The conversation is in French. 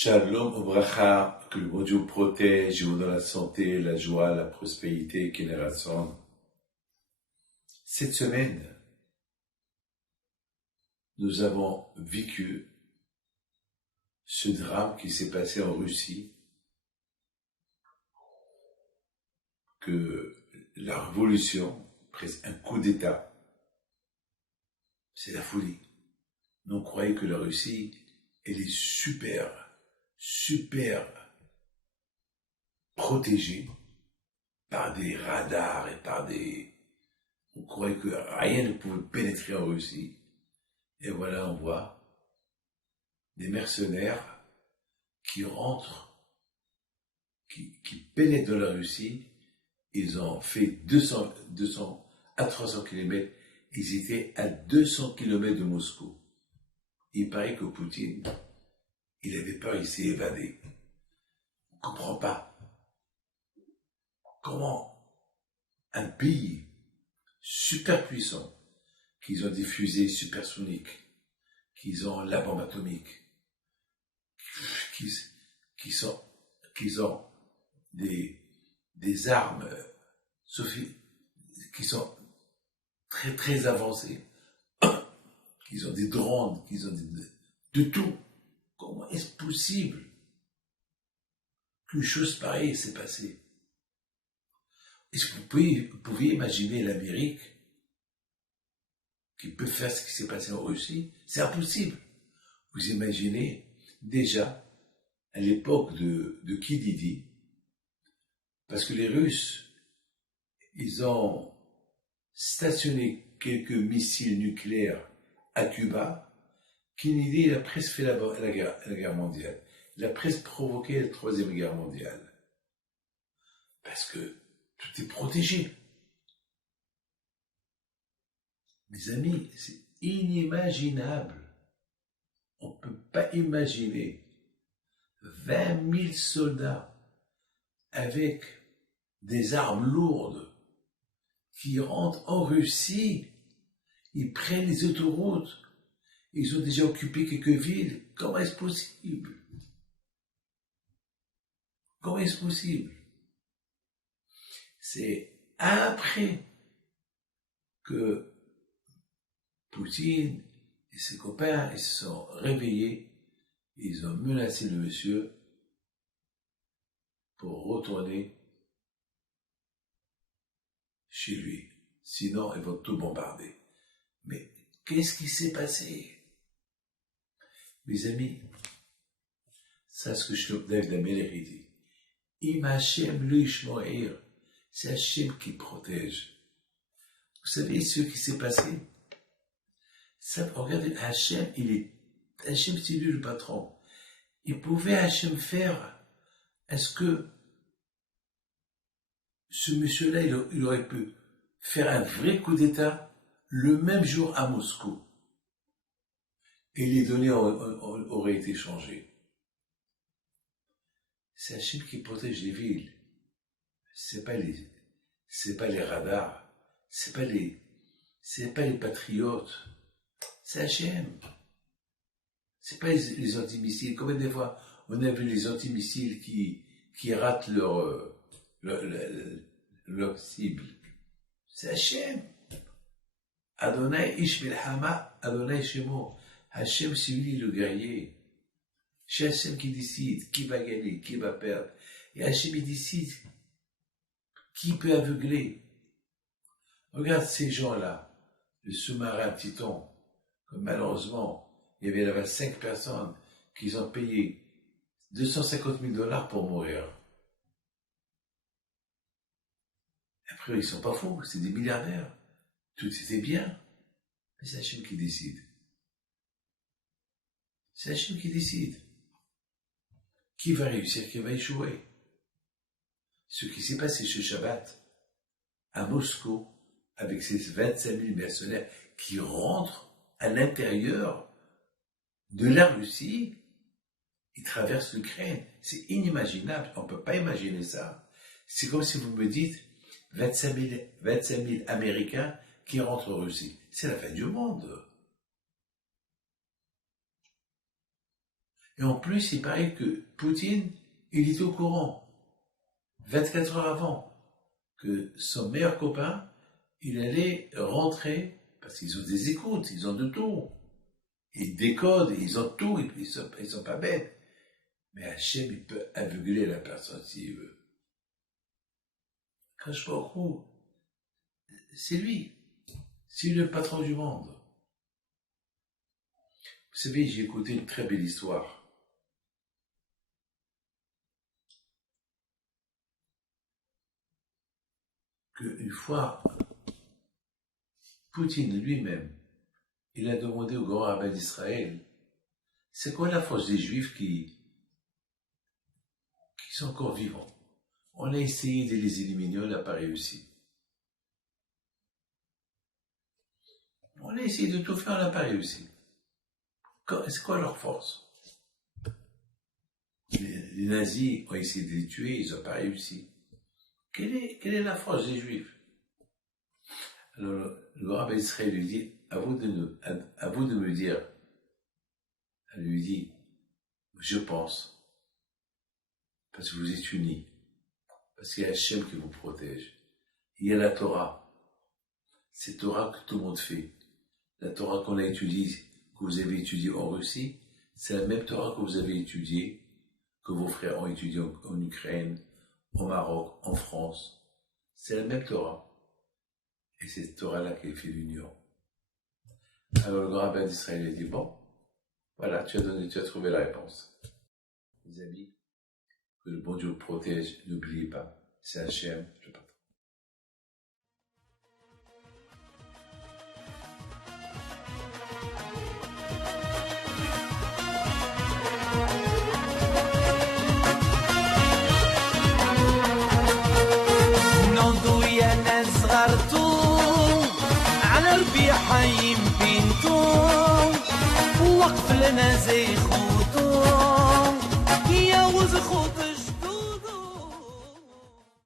Shalom Obracha, que le bon Dieu protège et vous donne la santé, la joie, la prospérité, qu'il les rassemble. Cette semaine, nous avons vécu ce drame qui s'est passé en Russie, que la révolution, presque un coup d'État, c'est la folie. Nous on croyait que la Russie, elle est super protégée par des radars et par des... On croyait que rien ne pouvait pénétrer en Russie. Et voilà, on voit des mercenaires qui rentrent, qui pénètrent dans la Russie. Ils ont fait 200 à 300 kilomètres. Ils étaient à 200 kilomètres de Moscou. Il paraît que Poutine, il avait peur, il s'est évadé. On ne comprend pas comment un pays super puissant, qu'ils ont des fusées supersoniques, qu'ils ont la bombe atomique, qu'ils ont des armes qui sont très avancées, qu'ils ont des drones, qu'ils ont de tout. Comment est-ce possible qu'une chose pareille s'est passée? Est-ce que vous pouvez imaginer l'Amérique qui peut faire ce qui s'est passé en Russie? C'est impossible. Vous imaginez déjà à l'époque de Kennedy, parce que les Russes, ils ont stationné quelques missiles nucléaires à Cuba. Kennedy, il a presque fait la guerre mondiale. Il a presque provoqué la Troisième Guerre mondiale. Parce que tout est protégé. Mes amis, c'est inimaginable. On ne peut pas imaginer 20 000 soldats avec des armes lourdes qui rentrent en Russie. Ils prennent les autoroutes. Ils ont déjà occupé quelques villes. Comment est-ce possible? Comment est-ce possible? C'est après que Poutine et ses copains ils se sont réveillés, ils ont menacé le monsieur pour retourner chez lui. Sinon, ils vont tout bombarder. Mais qu'est-ce qui s'est passé? Mes amis, ça c'est ce que Shlomo Amelech dit. Im Hashem lo yishmoer, c'est Hashem qui protège. Vous savez ce qui s'est passé? Ça, regardez, Hashem, Hashem c'est lui le patron. Il pouvait Hashem faire, est-ce que ce monsieur-là, il aurait pu faire un vrai coup d'État le même jour à Moscou. Et les données auraient été changées. C'est Hachem qui protège les villes. C'est pas les radars. C'est pas les patriotes. C'est Hachem. C'est pas les antimissiles. Combien de fois on a vu les antimissiles qui ratent leur cible? C'est Hachem. Adonai Ish Milchama, Adonai Shemo. Hachem, c'est lui le guerrier. C'est Hachem qui décide qui va gagner, qui va perdre. Et Hachem, il décide qui peut aveugler. Regarde ces gens-là, le sous-marin Titan, malheureusement, il y avait là-bas 5 personnes qui ont payé $250,000 pour mourir. Après, ils ne sont pas fous, c'est des milliardaires. Tout était bien. Mais c'est Hachem qui décide. C'est Hachem qui décide. Qui va réussir, qui va échouer. Ce qui s'est passé ce Shabbat à Moscou avec ces 25 000 mercenaires qui rentrent à l'intérieur de la Russie, ils traversent l'Ukraine. C'est inimaginable, on ne peut pas imaginer ça. C'est comme si vous me dites 25 000 Américains qui rentrent en Russie. C'est la fin du monde. Et en plus, il paraît que Poutine, il était au courant, 24 heures avant, que son meilleur copain, il allait rentrer, parce qu'ils ont des écoutes, ils ont de tout. Ils décodent, ils ont tout, ils sont pas bêtes. Mais Hachem, il peut aveugler la personne s'il veut. Quand je vois où, c'est lui. C'est le patron du monde. Vous savez, j'ai écouté une très belle histoire. Qu'une fois, Poutine lui-même, il a demandé au grand rabbin d'Israël, c'est quoi la force des Juifs qui sont encore vivants? On a essayé de les éliminer, on n'a pas réussi. On a essayé de tout faire, on n'a pas réussi. C'est quoi leur force? Les nazis ont essayé de les tuer, ils n'ont pas réussi. Quelle est la force des Juifs? Alors, le rabbin d'Israël lui dit, à vous de me dire. Elle lui dit, je pense, parce que vous êtes unis, parce qu'il y a Hachem qui vous protège. Il y a la Torah. C'est Torah que tout le monde fait. La Torah qu'on a étudiée, que vous avez étudiée en Russie, c'est la même Torah que vous avez étudiée, que vos frères ont étudiée en Ukraine, au Maroc, en France. C'est la même Torah. Et c'est cette Torah-là qui fait l'union. Alors le grand rabbin d'Israël a dit, bon, voilà, tu as trouvé la réponse. Les amis, que le bon Dieu vous protège, n'oubliez pas, c'est Hachem, le patron. حيم بنتو وقف لنا زي خوتو يا وز خوتو